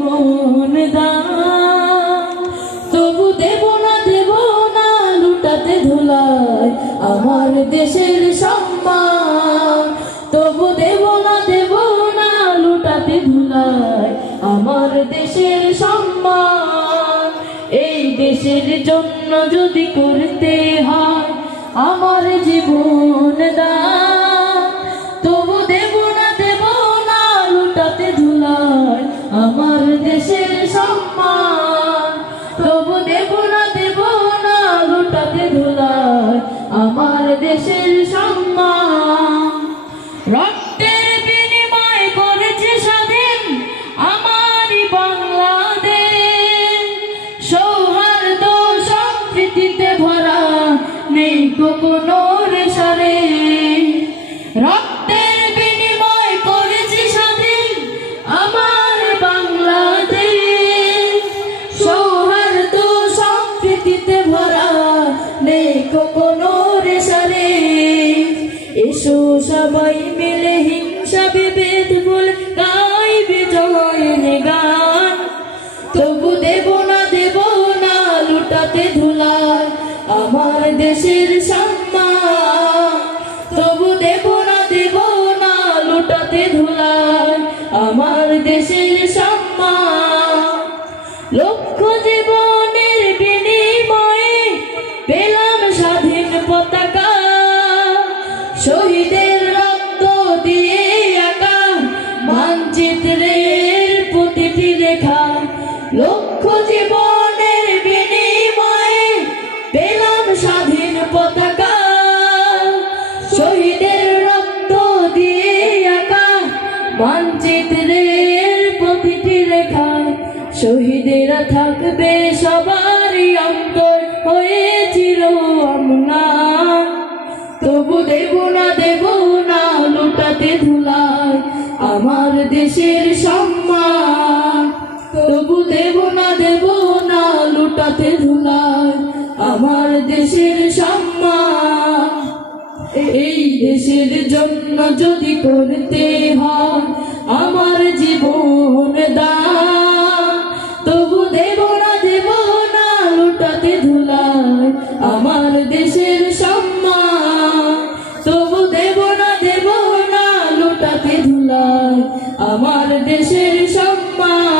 জীবন দান, তবু দেব না লুটাতে ধুলাই আমার দেশের সম্মান। তবু দেব না লুটাতে ধুলাই আমার দেশের সম্মান। এই দেশের জন্য যদি করতে হয় আমার জীবন দান, তবু দেব না লুটাতে ধুলাই আমার দেশের সম্মান। তবু দেব না লুটাতে ধুলাই আমার দেশের সম্মান। রক্তের বিনিময় করেছে স্বাধীন আমারই বাংলাদেশ, সৌহার্দ্য সম্প্রীতিতে ভরা নেই কোনো রেশারে। রক্তের বিনিময় করেছে স্বাধীন আমার বাংলাদেশ, সৌহার্দ্য সম্প্রীতিতে ভরা নেই কোনো রেশারে। এসো সবাই মিলে হিংসা বিভেদ ভুলে গাই বিজয়ের গান, তবু দেব না লুটাতে ধুলাই আমার দেশের সম্মান। তবু দেব না লুটাতে ধুলাই আমার দেশের সম্মান। লক্ষ জীবনের বিনিময়ে পেলাম স্বাধীন পতাকা, শহীদের রক্ত দিয়ে আঁকা মানচিত্রের প্রতিটি রেখা। লক্ষ জীবনের বিনিময়ে পেলাম স্বাধীন পতাকা, শহীদের রক্ত দিয়ে আঁকা মানচিত্রের প্রতিটি রেখা। শহীদেরা থাকবে সবারই অন্তর হয়ে চির অম্লান, তবু দেব না লুটাতে ধুলাই আমার দেশের সম্মান। তবু দেব না লুটাতে ধুলাই আমার দেশের সম্মান। এই দেশের জন্য যদি করতে হয় আমার জীবন দান, তবু দেব না লুটাতে ধুলাই আমার দেশের সম্মান। তবু দেব না লুটাতে ধুলাই আমার দেশের সম্মান।